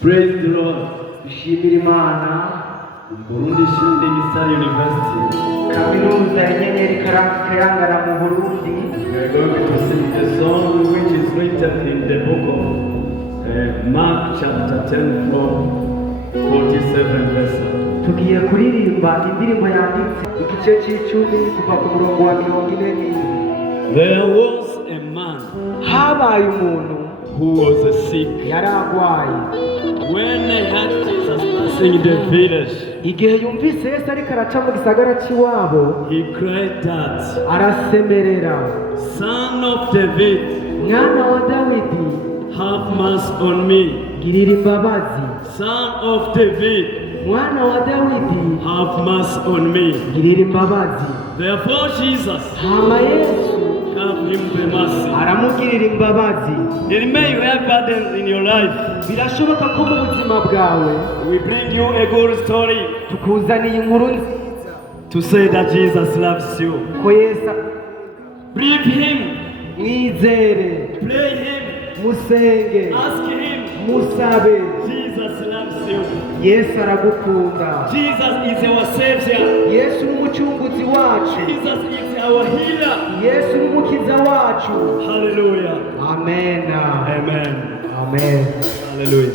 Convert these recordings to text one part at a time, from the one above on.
Praise the Lord. dushimira Imana. Burundi Burundi University. Kaminuza Inyenyeri Ikayangana mu Burundi. We are going to sing a song which is written in the book of Mark chapter 10 from 47 verse. Tugiye kuririmba indirimbo yanditse igice c'icumi kuva ku murongo wa 40. There was a man Habaye umuntu who was sick. yaragwaye. When he had Jesus passing the village, Igihe yumvise Yesu ariko araca mu gisagara c'iwabo, he cried that, arasemerera, Son of David, mwana wa Dawidi, have mercy on me. girira imbabazi. Son of David, Mwana wa Dawidi, have mercy on me. girira imbabazi. Therefore Jesus, Hama Yesu have him the mercy. aramugirira imbabazi. It may you have burdens in your life. Birashoboka ko mu buzima bwawe We bring you a good story tukuzaniye inkuru nziza to say that Jesus loves you. ko Yesu Believe him, mwizere, pray him, musenge, ask him. musabe. Jesus loves you. Yesu aragukunda. Jesus is our Savior. Yesu ni umucunguzi wacu. Jesus is our healer. Yesu ni umukiza wacu. Hallelujah. Amen. Amen. Amen. Hallelujah.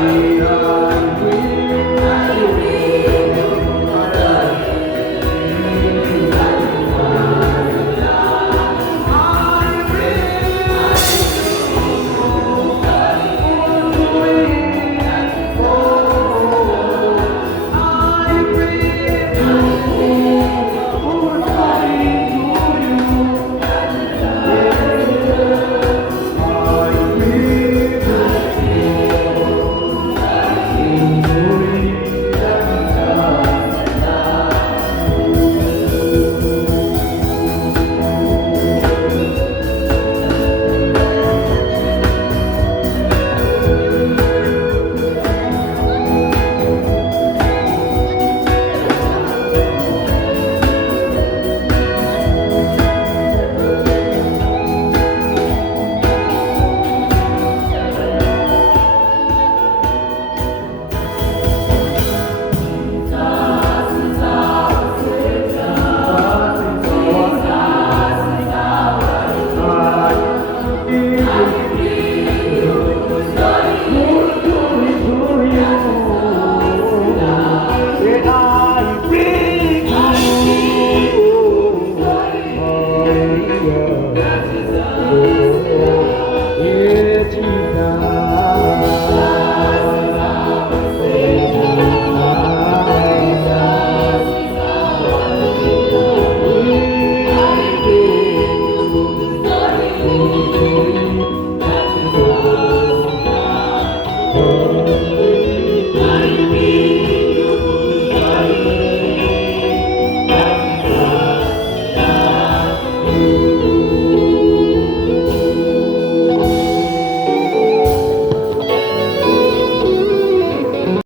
Maria